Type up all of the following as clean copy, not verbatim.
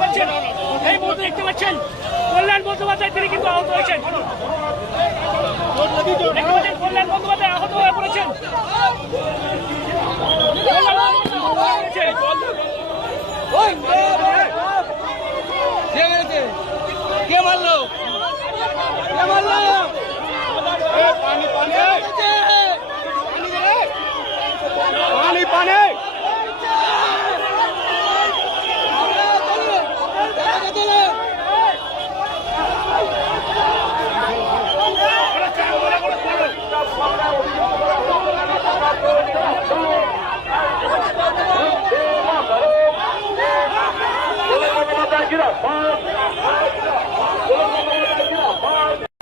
পাচ্ছেন, এই মুহূর্তে দেখতে পাচ্ছেন কল্যাণ বন্দ্যোপাধ্যায় তিনি কিন্তু আহত হয়েছেন। দেখতে পাচ্ছেন কল্যাণ বন্দ্যোপাধ্যায় আহত হয়ে পড়েছেন। কে মারলো? কে মারলো? পানি পানি পানি পানি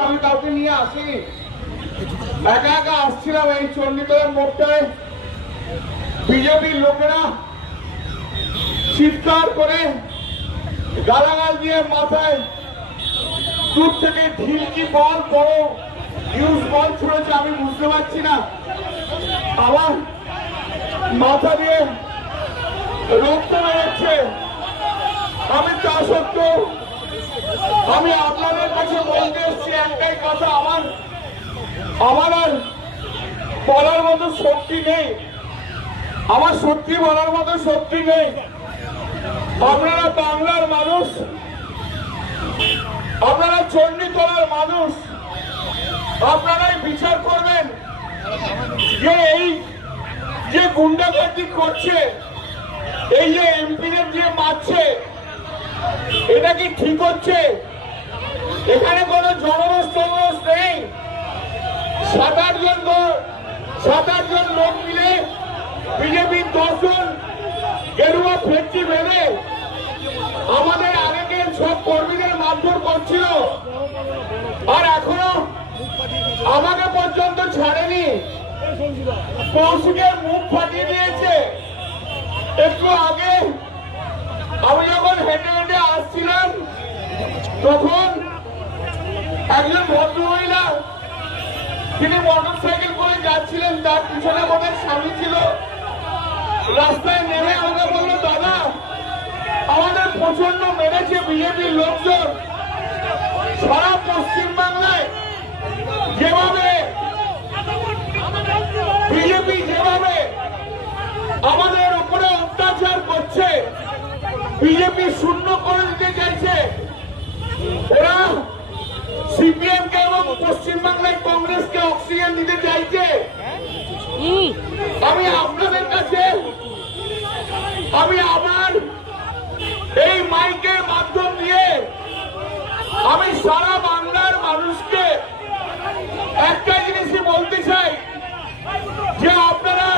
আমি কাউকে নিয়ে আসিনি, একা একা আসছিলাম এই চণ্ডীতলার মোড়টায়। বিজেপির লোকেরা চিৎকার করে গালাগাল দিয়ে মাথায় দূর থেকে ঢিলকি বল বড় ইউজ বল ছুড়েছে, আমি বুঝতে পারছি না। আমার মাথা দিয়ে রক্ত বেরোচ্ছে। আমি তা সত্ত্বেও আমি আপনাদের কাছে বলতে এসেছি একটাই কথা, আমার আর বলার মতো শক্তি নেই, আমার সত্যি বলার মতো শক্তি নেই। আপনারা বাংলার মানুষ, আপনারা চণ্ডীতলার মানুষ, আপনারাই বিচার করবেন যে এই যে গুন্ডাগর্দি করছে, এই যে এমপিদের যে মারছে, এটা কি ঠিক হচ্ছে? এখানে কোনো জনরোষ টনরোষ নেই। 7-8 জন লোক মিলে বিজেপির 10 জন গেরুয়া ফেটটি বেঁধে আমাদের আগের সব কর্মীদের মারধর করছিল, আর এখনো আমাকে পর্যন্ত ছাড়েনি। কৌশিকের মুখ ফাটিয়ে দিয়েছে। একটু আগে আমি যখন হেঁটে হেঁটে আসছিলাম তখন একজন ভদ্রমহিলা, তিনি মোটর সাইকেল করে যাচ্ছিলেন, তার পিছনে আমাদের স্বামী ছিল, রাস্তায় নেমে আমাকে বললো, দাদা আমাদের প্রচন্ড মেরেছে বিজেপির লোকজন। সারা পশ্চিমবাংলায় যেভাবে বিজেপি যেভাবে আমাদের উপরে অত্যাচার করছে, বিজেপি শূন্য করে দিতে চাইছে, ওরা সিপিএম কে এবং পশ্চিমবাংলায় কংগ্রেসকে অক্সিজেন দিতে চাইছে। আমি আপনাদের কাছে আমি আবার এই মাইকের মাধ্যম দিয়ে আমি সারা বাংলার মানুষকে একটা জিনিসই বলতে চাই যে আপনারা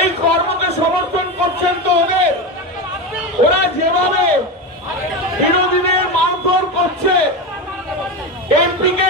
এই কর্মকে সমর্থন করছেন তো ওদের, ওরা যেভাবে বিরোধীদের মারধর করছে, এমপিকে